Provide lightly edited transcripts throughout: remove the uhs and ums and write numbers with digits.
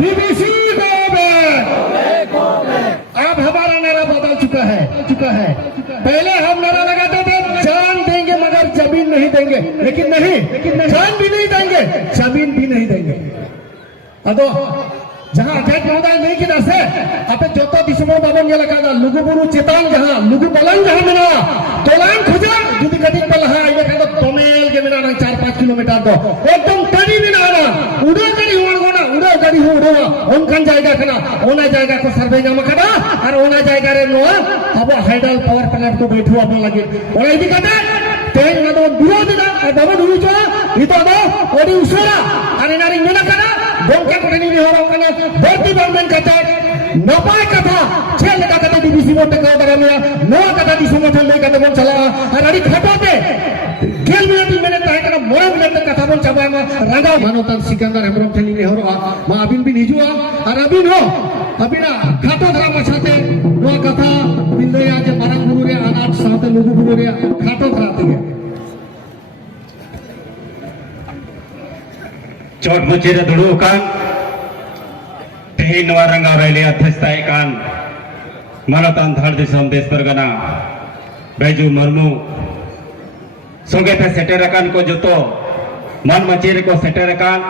BBC अब हमारा नारा बदल चुका है। पहले हम नारा लगाते थे जान देंगे मगर जमीन नहीं देंगे, लेकिन नहीं, जान भी नहीं देंगे, जमीन भी नहीं देंगे। अदो जहां अध्यक्ष महोदय नहीं किया से अपे जोतो दिसमो बाबन ये लगा लुगुबुरु चेतान जहां लुगु पलंग जहां मेना तोलान खुजा जुदी कटिक पलहा इने का तोमेल के मेना 4-5 किलोमीटर दो एकदम तड़ी मेना ना उड़ो गाड़ी होना उड़ो गाड़ी हो उड़ो ओनकान जायगा कना ओना जायगा को सर्वे नाम कदा और ओना जायगा रे नो अब हाइडल पावर प्लांट को बैठो अपन लगे ओना इदी कदा तेज ना तो विरोध ना और बाबा दुचो इतो दो ओडी उसरा अरे नारी मेना कदा गोंका को नहीं हो रहा है बोर्ड डिपार्टमेंट कहता है नपाय कथा छेल का कथा बीबीसी मोट का उधर में नो कथा दिसु मोट ले कथा बोल चला और अड़ी खटोते खेल मिनट ताहे कना मोरे मिनट कथा बोल चबा में रंगा मानोतन सिकंदर हेमरम ठेली रे हो मा अबिन भी निजुआ और अबिन हो अबिना खाटो धरा मछाते नो कथा बिंदया जे मारंग गुरु रे अनाथ साथे लुगु गुरु रे खाटो धराते है चोट मुचेरे दुड़ू कान तेहिन नवा रंगा रैली अध्यक्षताय कान मानवतान धड़ दिसम देश परगना बैजू मरमू संगे थे सेटेर कान को जोतो मन मचेरे को सेटेर कान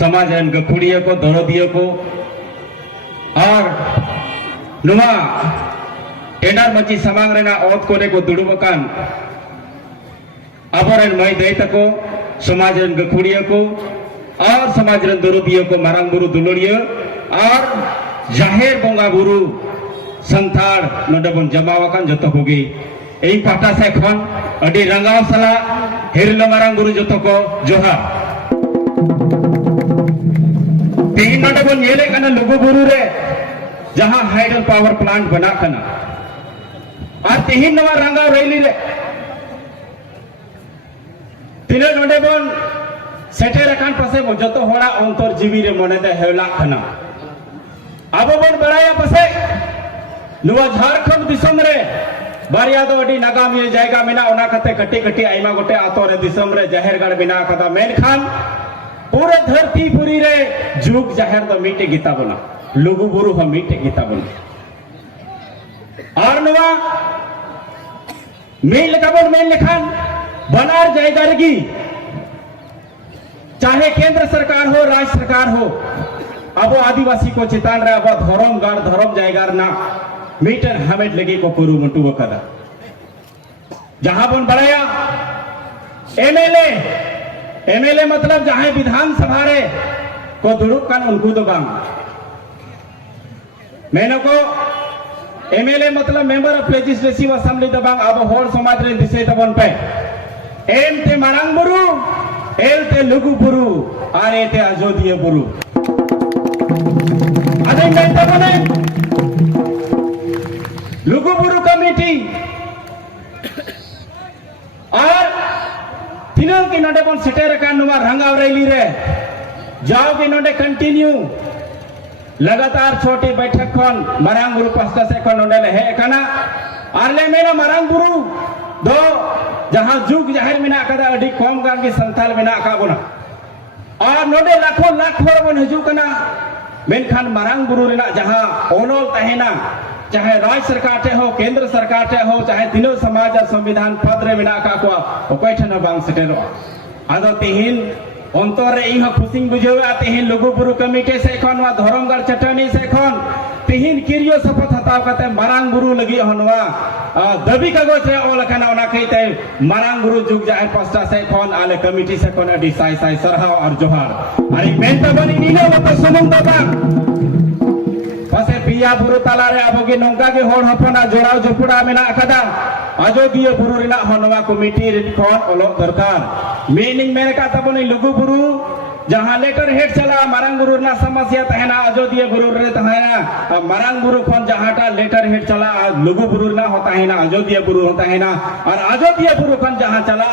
समाज रन गखुड़िया को दरोदिया को और नुमा टेंडर मची समांग रेना ओत कोरे को दुड़ू कान अबरन मई दे तको समाज रन गखुड़िया को और समाज रन दरोदिया को मारंग बुरु दुलड़िया और जाहेर बोंगा बुरु संथाड़ नोडबन जमावाकान जतो होगी एई पाटा से खन अडी रंगाव सला हिरल मारंग बुरु जतो को जोहार तेही नोडबन येले कना लुगु बुरु रे जहां हाइडल पावर प्लांट बना कना और तेही नवा रंगाव रैली रे तिने नोडबन सेटेर अकान पासे जतो होड़ा अंतर जीवी रे मने दे हेला खना अब बन बड़ाया पासे नुवा झारखंड दिसम रे बारिया दो अडी नागाम ये जायगा मेना ओना कते कटी कटी आइमा गोटे आतो रे दिसम रे जाहेरगढ़ बिना कदा मेन खान पूरे धरती पुरी रे जुग जाहेर दो मीटे गीता बना लुगु बुरु हम मीटे गीता बना और नुवा मेन लकाबन मेन लेखान बनार जायगा रेगी चाहे केंद्र सरकार हो राज्य सरकार हो अब आदिवासी को चितान रे अब धर्म गार धर्म जायगार ना मीटर हमेट लगी को कुरु मुटु कदा जहां बन बढ़ाया एमएलए मतलब जहां विधानसभा रे को दुड़ुक कान उनको तो गांग मैंने को एमएलए मतलब member of legislative assembly Dabangg अब होल समाज रे दिसे तबन पे एम ते मारंग बुरु एल ते लुगु बुरु और एते अजोदिया बुरु अदे मेंटा बने लुगु बुरु कमेटी और तीनों के नोडे बन सेटेर का नुमा रंगाव रैली रे जाओ के नोडे कंटिन्यू लगातार छोटी बैठक खन मारंग बुरु पास्ता से खन नोडे हे कना आरले मेना मारंग बुरु दो जहां जुग जाहिर मेना कदा अडी कम गान के संताल मेना का बोना और नोडे लाखों लाख हर बन हजू कना मेनखान मारंग बुरु रेना जहां ओनोल तहेना चाहे राज्य सरकार टे हो केंद्र सरकार टे हो चाहे तीनों समाज और संविधान पद रे मेना का को ओकय ठन बांग सेटेरो आदो तेहिन अंतर रे इहा खुशिंग बुझेवा तेहिन लुगु बुरु कमिटी से खन वा धरमगढ़ चटनी से खन तेहिन किरियो शपथ हताव कते मारंग बुरु लगी हनवा दबी कागज रे ओल कना ओना कहिते मारंग बुरु जुग जाहिर पास्ता से खन आले कमिटी से खन अडी साई साई सरहाव और जोहार अरे मेंता बनी नीनो मत सुमुंग दादा पासे पिया बुरु ताला रे अबगे नोंका के होड़ हपना जोड़ाव जपुड़ा मेना कदा अजोदिया बुरु रेना हनवा कमिटी रे खन ओलो दरकार मीनिंग मेरे का तबनी लुगु बुरु जहां लेटर हेड चला मारंग बुरु ना समस्या तहना अजोदिया बुरु रे तहना मारंग बुरु खन जहाटा लेटर हेड चला लुगु बुरु ना होता है ना अजोदिया बुरु होता है ना और अजोदिया बुरु खन जहां चला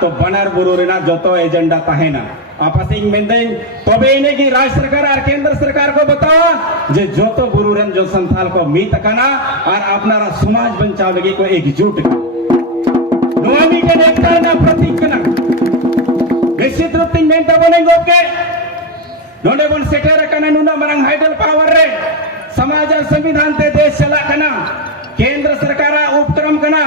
तो बनार बुरु रे ना जोतो एजेंडा तहना आपस में मेंदेन तबे इने की राज्य सरकार और केंद्र सरकार को बताओ जे जोतो बुरु रेन जो संथाल को मीत कना और अपनारा समाज बचाव लगी को एकजुट का नोमी के एकता ना प्रतीक कना निश्चित रूप से मेंटा बनेंगे के नोडे बन सेटेर कना नुना मारांग हाइडल पावर रे समाज संविधान ते देश चला कना केंद्र सरकार उपक्रम कना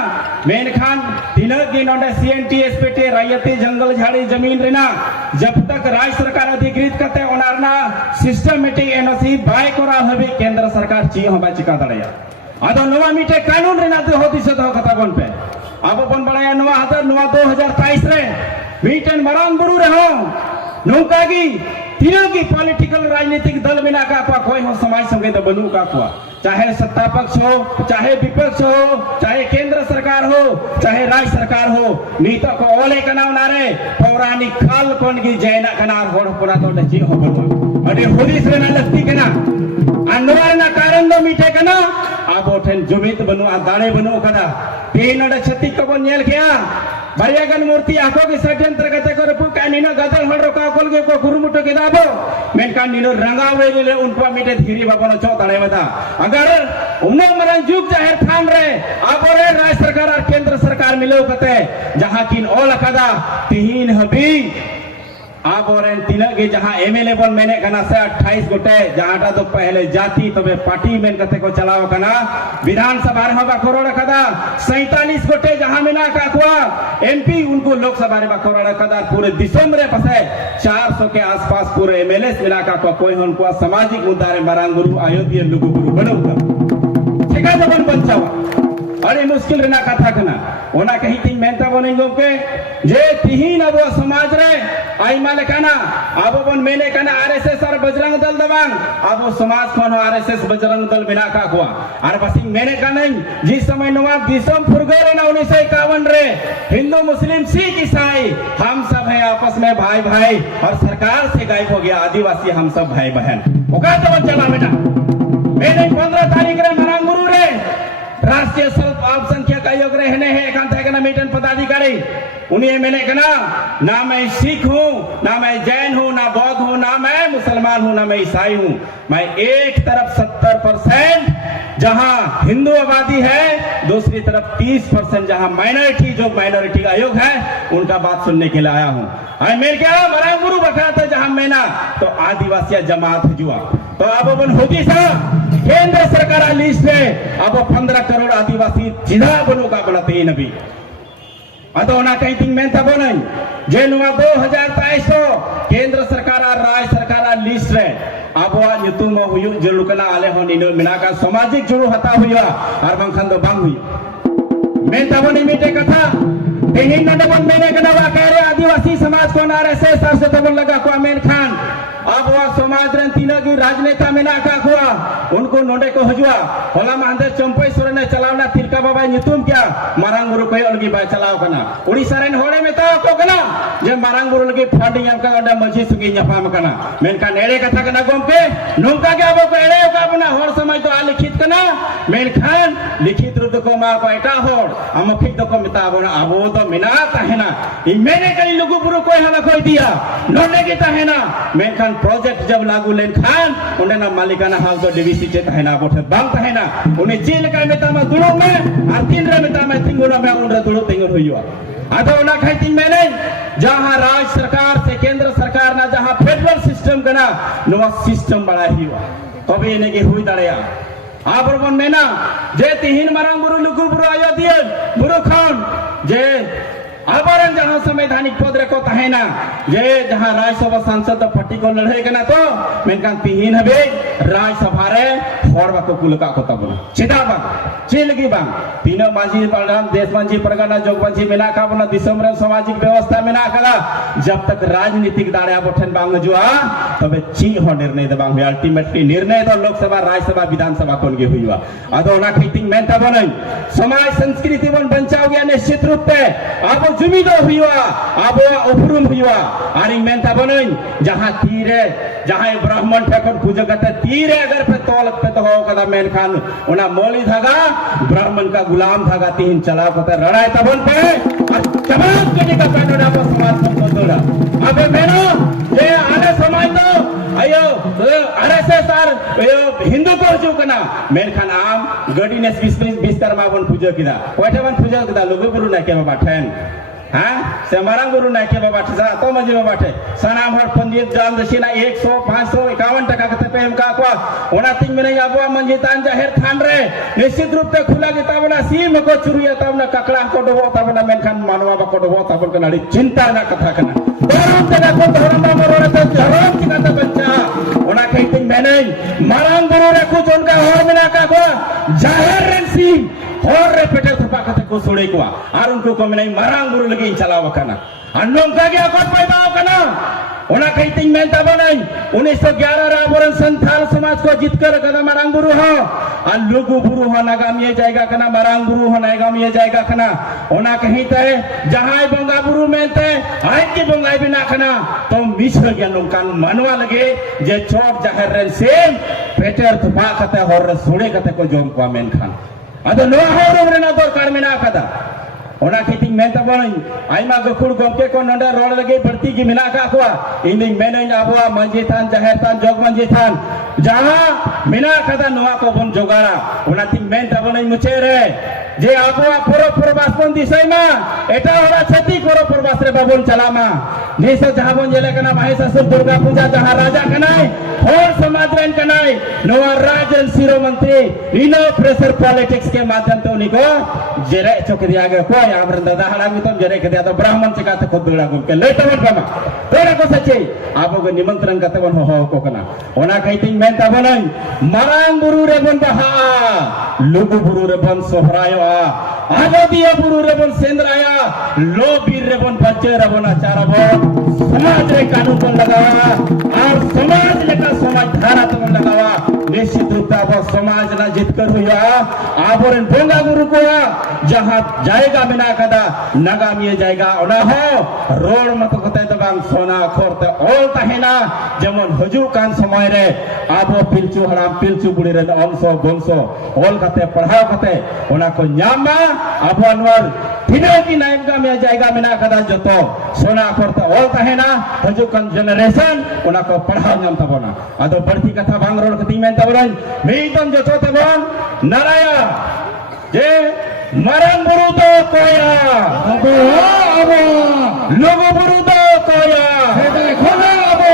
मेनखान तिनक दिन नोडे CNTSPT रायती जंगल झाड़ी जमीन रेना जब तक राज्य सरकार अधिकृत करते ओनारना सिस्टमेटिक NOC बाय कोरा हबे केंद्र सरकार ची होबा चिका दड़या आदो नवा मीटे कानून रेना तो होती से तो कथा बन पे अब बन बड़ाया नवा हदर नवा 2023 रे मीटन मरांग बुरु रहो नौकागी तीनों की पॉलिटिकल राजनीतिक दल बिना का कोई हो समाज संगे तो बनू का कुआ चाहे सत्ता पक्ष हो चाहे विपक्ष हो चाहे केंद्र सरकार हो चाहे राज्य सरकार हो नीतो को ओले कनाव नारे पौराणिक काल कोन की जैना कनार होड़ पुरा तो जी हो बनवा अरे होलिस रे ना लगती कना अनवर ना कारण दो मीठे कना अब ओठन जुमित बनू आ दाड़े बनू कना तीन नडे छत्ती को बन नेल किया बरियागन मूर्ति आको के षड्यंत्र गते को रपु कानीनो गदल हल रोका कोल के को गुरुमुटो के दाबो मेन कानीनो रंगावे ले उनपा मीटे धीरी बाबनो चो दाड़े बता अगर उनो मरन जुग जाहिर थाम रे आबोरे राज्य सरकार और केंद्र सरकार मिलो कते जहां किन ओल कदा तीन हबी आबोरे तिना के जहां MLA बन मैंने कना से 28 गोटे जहां तो पहले जाति तबे पार्टी में कते को चलाओ कना विधानसभा रे हबा करोड़ कदा 47 गोटे जहां मिला का कुआ MP उनको लोकसभा रे बा करोड़ कदा पूरे दिसंबर रे पसे 400 के आसपास पूरे MLA मिला का कोई उनको सामाजिक मुद्दा रे मरांगुरु अयोध्या लुगुबुरु बनौका ठेका जबन बचावा अरे मुश्किल रेना कथा कना ओना कहीं तीन मेहनता बनेंगे के जे तिहीन अब समाज रे आई माले कना अब बन मेले कना RSS और बजरंग दल दबांग अब समाज कोन RSS बजरंग दल बिना का हुआ और बसिंग मेले का नहीं जिस समय नवाब दिसम फुरगरे ना 1951 रे हिंदू मुस्लिम सिख ईसाई हम सब हैं आपस में भाई भाई और सरकार से गायब हो गया आदिवासी हम सब भाई बहन ओका तो चला बेटा मेले 15 तारीख रे मरांगुरु रे राष्ट्रीय अल्पसंख्यक आयोग रहने हैं एकांत मीटन पदाधिकारी उन्हें मैंने कहा ना मैं सिख हूँ ना मैं जैन हूँ ना बौद्ध हूँ ना मैं मुसलमान हूँ ना मैं ईसाई हूँ मैं एक तरफ 70% जहाँ हिंदू आबादी है दूसरी तरफ 30% जहाँ माइनॉरिटी जो माइनॉरिटी आयोग है उनका बात सुनने के लिए आया हूँ मैं क्या मरांगुरु बता था जहाँ मैना तो आदिवासी जमात जुआ तो अब अपन होती सा केंद्र सरकार लिस्ट है अब 15 करोड़ आदिवासी जिला बनो का बनाते ही नबी अतो ना कहीं तीन में तब नहीं जेनुआ 2023 केंद्र सरकार और राज्य सरकार लिस्ट है अब वह युतुम हुई जुलुकना आले हो निनो मिला का सामाजिक जुड़ू हता हुआ और बंखन तो बांग हुई मैं तब नहीं मीटे कथा तेही नडबन मैंने कहा कह रहे आदिवासी समाज को RSS से तब लगा को आमिर खान अब वह समाज रन तीनों की राजनेता में ना का हुआ उनको नोडे को हजुआ होला महंदे चंपेश्वर ने चलावना तिरका बाबा नितुम क्या मारांगुरु कोई अलगी बाय चलाव कना उड़ीसा रेन होड़े में तो को कना जे मारांगुरु लगी फंडिंग हम का ओडा मजी सुगी न्याफाम कना मेनका नेड़े कथा कना गोमके नोंका के अब को एड़े का बना होड़ समय तो लिखित कना मेनखान लिखित रुद को मा को एटा होड़ अमखिक तो को मिताबना अबो तो मिना तहना इ मेने कली लुगु बुरु कोई हला कोई दिया नोडे की तहना मेनखान प्रोजेक्ट जब लागू लेन खान उन्हें ना मालिकाना हाउस और डीवीसी चेत है ना बोटे बांग है ना उन्हें चील का मिता में दुलो में और तीन रे मिता में तिंगुना में उन्हें दुलो तिंगुर हुआ आधा उन्हें खाई तीन में नहीं जहाँ राज्य सरकार से केंद्र सरकार ना जहाँ फेडरल सिस्टम का ना नवा सिस्टम बड़ा ही हुआ तो भी इन्हें की हुई दड़िया आप लोगों में ना जे तीन मरांगुरु लुगु बुरु अयोध्या बुरु खान जे आबरन जहां संवैधानिक पद रखो तहेना जे जहां राज्यसभा सांसद पट्टी को लड़े के ना तो मेनकान तीन हबे राज्यसभा रे फॉरवा को कुलका को तब चिदा बा चिलगी बा तीनों माजी प्रधान देश माजी परगना जोगवंशी मिला का बना दिसंबर सामाजिक व्यवस्था में ना कला जब तक राजनीतिक दाड़िया बठन बांग जुआ तबे ची हो निर्णय दबांग हुई अल्टीमेटली निर्णय तो लोकसभा राज्यसभा विधानसभा कोन के हुआ अदो ना खीटिंग में तब नहीं समाज संस्कृति बन बचाओ गया निश्चित रूप से अब जुमिदो हुआ अब उपरुम हुआ आरी मेंता बनई जहां तीरे जहां ब्राह्मण ठेकन पूजा करते तीरे अगर पे तौलक पे तो हो कदा मेन खान उना मोली धागा ब्राह्मण का गुलाम धागा तीन चला पता लड़ाई तबन पे और चमात के का कानून आप समाज को तोड़ा अबे मेनो ये आने समाज तो अयो RSS आर हिंदू को जो कना मेन खान आम गडीनेस 20 माबन पूजा किदा कोठे बन पूजा किदा लोगो गुरु ना के बाठन हाँ से मारांग गुरु नायके बाबा ठे सा तो मजे बाबा ठे सनाम हर पंडित जान दशिना 100 500 51 टका कते पे एमका को ओना तिंग में नहीं आबो मंजितान जाहिर थान रे निश्चित रूप से खुला गिता बना सीम को चुरिया तबना ककड़ा को डबो तबना मेनखान मानवा बा को डबो तबन के नाड़ी चिंता ना कथा कना धर्म जगह को धर्म मरोरे तो धर्म चिकाता बच्चा ओना कहितिंग में नहीं मारांग गुरु रे कुछ उनका और मिना का को जाहिर रे सीम और रे पेटे थपा कते को सोड़े को आर उनको को में नहीं मारांग गुरु लगी चलाव कना अन्नों का गया कोट पैदा कना ओना कहितिंग में तब नहीं 1911 रे आबोरन संथाल समाज को जीतकर कदा मारांग गुरु हो आ लोगो गुरु हो नागामिए जाएगा कना मारांग गुरु हो नागामिए जाएगा कना ओना कहिते जहां बंगा गुरु मेनते आज के बंगाई बिना कना तो मिस गया नोकान मानवा लगे जे चोट जाहिर रे सेम पेटर थपा कते हर सोड़े कते को जोम को मेन खान अद नो हर रे ना दरकार मेना कदा ओना खेती में तबन आइमा गखुड़ गमके को नंडा रोड लगे बढ़ती की मिना का को इन मेन आबो मंजी थान जाहिर थान जोग मंजी थान जहां मिना कदा नोआ को बन जोगारा ओना ती मेन तबन मुचे रे जे आबो पुरो प्रवासन दिसैमा एटा ओरा छति करो प्रवास रे बाबन चलामा निस जहां बन जेले कना महिषासुर दुर्गा पूजा जहां राजा कनाय और समाज रेन कनाय नोआ राजन सिरो मंत्री इनो प्रेशर पॉलिटिक्स के माध्यम तो निको जेरे चोक दिया गया को आमरन दादा हड़ा में तो जरे के दिया तो ब्राह्मण चिका तो खुद बिगड़ा को के लेटवन कमा तोरा को सच्चे आपो को निमंत्रण का तवन हो को कना ओना कहितिंग में तबन मारांग गुरु रे बन बहा लुगु गुरु रे बन सोहरायो आजादिया गुरु रे बन सेंद्राया लो बीर रे बन बच्चे रे बन आचार बन समाज रे कानून बन लगावा और समाज लेका समाज धारा तो बन लगावा निश्चित रूप से समाज ना जीत कर हुआ आबोरन बोंगा गुरु को जहां जाएगा बिना कदा नगामिए जाएगा ओना हो रोड मत कते तो बांग सोना खोरते ओल तहेना जेमन हजू कान समय रे आबो पिलचू हराम पिलचू बुड़ी रे अंशो गोंसो ओल कते पढ़ाओ कते ओना को न्यामा आबो अनवर तिनो की नायका में जाएगा बिना कदा जतो सोना खोरते ओल तहेना हजू कान जनरेशन ओना को पढ़ाओ नाम तबोना आदो बढ़ती कथा बांग रोड कती में तबरन मेतन जतो तबन नाराया जे मारांग गुरु तो कोया अबो अबो लोगो गुरु तो कोया सेदा खोला अबो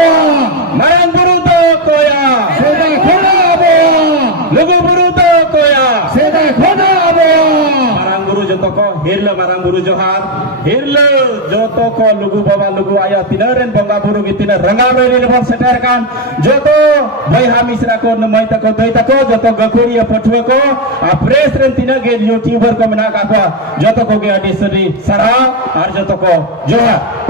मारांग गुरु तो कोया सेदा खोला अबो लोगो गुरु तो कोया सेदा खोला अबो मारांग गुरु जो तो को हिरलो मारांग गुरु जोहार हिरलो जो तो को लुगु बाबा लुगु आया तिनरेन बंगा गुरु की तिन रंगा बेरी लेबन सेटर कान जो तो भैहा मिश्रा को नमय तको दई तको जो तो गखुड़िया पठुए को आ प्रेस रेन तिन गे यूट्यूबर को मना का जो तो को गे अडिसरी सरा और जो तो को जोहार